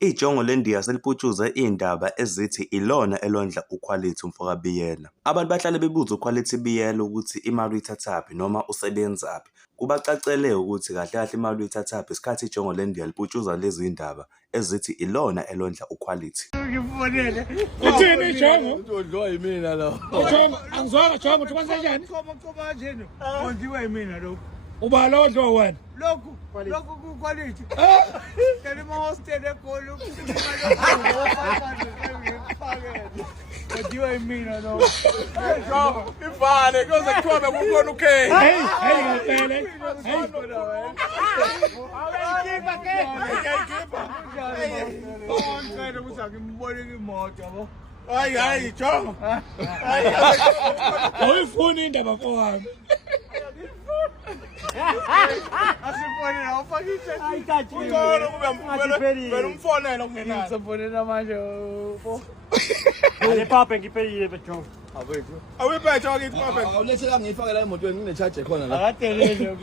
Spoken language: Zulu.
Ijongo leNdiya seliputshuze iy'ndaba ezithi ilona elondla uQuality umfoka Biyela. Abantu bahlale bebuza uQuality Biyela ukuthi imali uyithathaphi noma usebenzaphi. Kubacacele ukuthi kahle kahle imali uyithathaphi isikhathi ijongo leNdiya liputshuza lezi ndaba ezithi ilona elondla uQuality. Uthini ijongo? Udliwa yimina lo. Ijongo angizwanga jongo uthi kwenze kanjani? Khoma njeni. Kondiwe yimina lokho. Uba lo odliwa wena. Lokhu kuQuality. Kele mawustele egoli kondiwe yimina lo. Jongo, ivale kuze kuthiwa bekukhona ukhe. Hey ngempela. Awuyikhipha ke. Ngicela ukuthi angimbone imoto yabo. Hayi Jongo. Awuyifuni indaba mfowami. Asifone na ufakishe. Ukhona kube mfumela. Vele umfonela kungenani. Ngizofonela manje. Ale papa ngiphelile bejongo. Awuyiphethe wakithi papa. Awulethela ngiyifakela emotweni ngine charge khona la. Akadelele